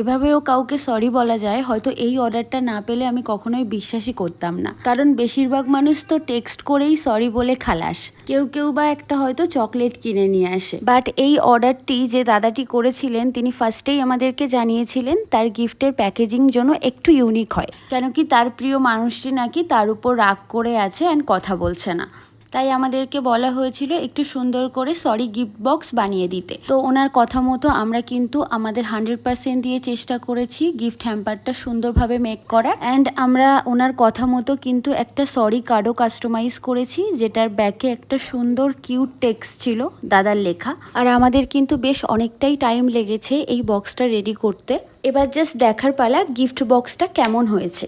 এভাবেও কাউকে সরি বলা যায়, হয়তো এই অর্ডারটা না পেলে আমি কখনোই বিশ্বাসই করতাম না। কারণ বেশিরভাগ মানুষ তো টেক্সট করেই সরি বলে খালাস, কেউ কেউ বা একটা হয়তো চকলেট কিনে নিয়ে আসে। বাট এই অর্ডারটি যে দাদাটি করেছিলেন তিনি ফার্স্টেই আমাদেরকে জানিয়েছিলেন তার গিফটের প্যাকেজিং যেন একটু ইউনিক হয়, কেন কি তার প্রিয় মানুষটি নাকি তার উপর রাগ করে আছে অ্যান্ড কথা বলছে না। তাই আমাদেরকে বলা হয়েছিল একটু সুন্দর করে সরি গিফট বক্স বানিয়ে দিতে। তো ওনার কথা মতো আমরা কিন্তু আমাদের 100% দিয়ে চেষ্টা করেছি গিফট হ্যাম্পারটা সুন্দরভাবে মেক করা। অ্যান্ড আমরা ওনার কথা মতো কিন্তু একটা সরি কার্ডও কাস্টমাইজ করেছি, যেটার ব্যাকে একটা সুন্দর কিউট টেক্সট ছিল দাদার লেখা। আর আমাদের কিন্তু বেশ অনেকটাই টাইম লেগেছে এই বক্সটা রেডি করতে। এবার জাস্ট দেখার পালা গিফট বক্সটা কেমন হয়েছে।